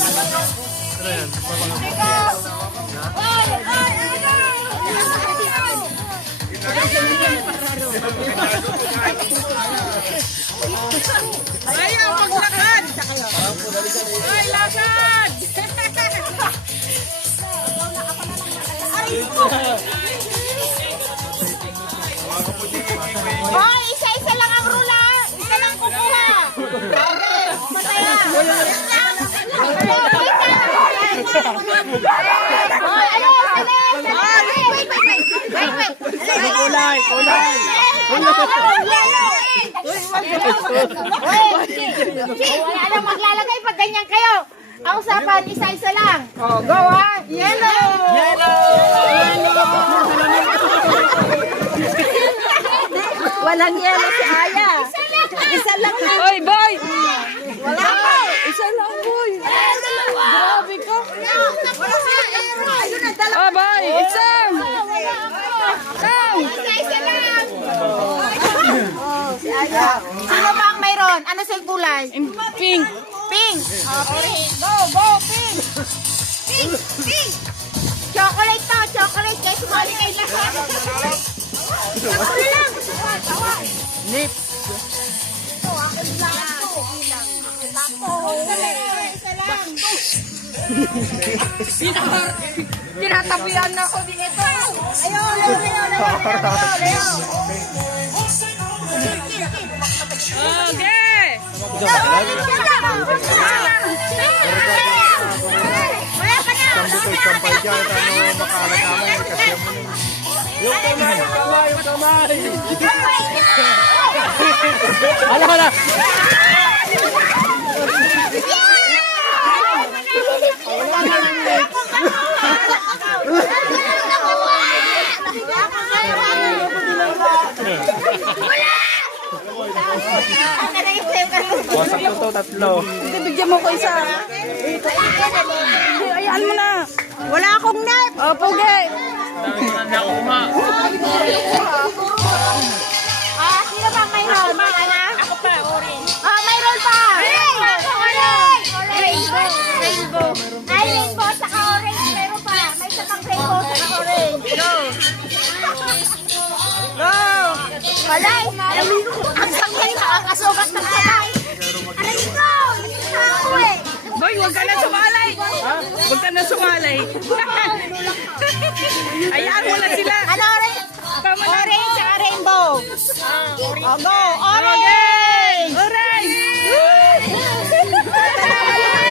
Ano yan? Ayaw, maglakad! Ay, lakad! Hoy, isa-isa lang ang rula. Isa lang kukuha. Okay, masaya. Hoy, wait. Kulay! Wala nang maglalagay pag ganyan kayo. Ang usapan, isa-isa lang. Oh, go ha. Yellow! Walang yelo si Aya. Isa lang na. Oy, boy! Wala ka. Isa lang, boy. Grabe ka. Wala silang era. Yun ang dalawa. Oh, boy! Isa! Isa-isa lang. Si Aya. Sino ba ang mayroon? Ano sa kulay? Pink. Pink. Okay. Go, pink. Pink. Chocolate to, chocolate. Kaya sumali kayo lahat. Ako na lang. Tawa. Nip! Ito, akin lang. Isa lang. Tinatabihan na ako dito. Ayaw, Leo. Okay! Wala ka na. Sampay dyan, ano, makalat namin, kasi mo na. Yung kamay! Ala ka na! Wasak ko to, tatlo. Bigyan mo ko isa. Ayan mo na. Wala akong net. Oh, pugi. Sino bang mayroon? Ako pa, orange. Mayroon pa. Rainbow. Ay, rainbow saka orange. Meron pa. May isa pang rainbow saka orange. Go. Wala. Ang sakyan ka. Ang kasugat ng kamay. Aray ko. Ako eh. Boy, huwag ka na sumalay. Huwag ka na sumalay. Ayaan mo na sila. Ano orange? Orange saka rainbow. Go. Orange.